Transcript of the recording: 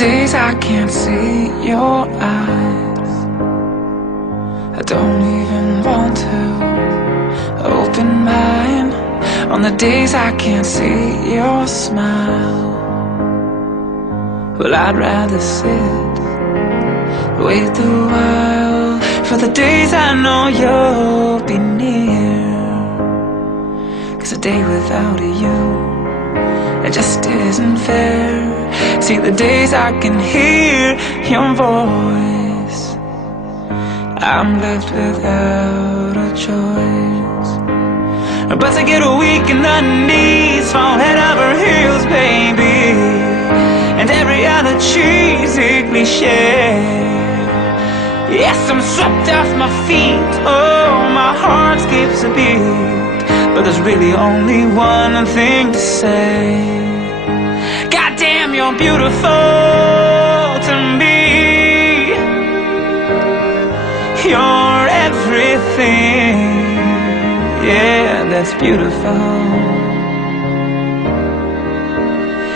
days I can't see your eyes, I don't even want to open mine. On the days I can't see your smile, well, I'd rather sit, wait a while for the days I know you'll be near. 'Cause a day without you, it just isn't fair. See, the days I can hear your voice, I'm left without a choice but to get weak in the knees, fall head over heels, baby, and every other cheesy cliche. Yes, I'm swept off my feet, oh, my heart skips a beat, but there's really only one thing to say: goddamn, you're beautiful to me. You're everything, yeah, that's beautiful.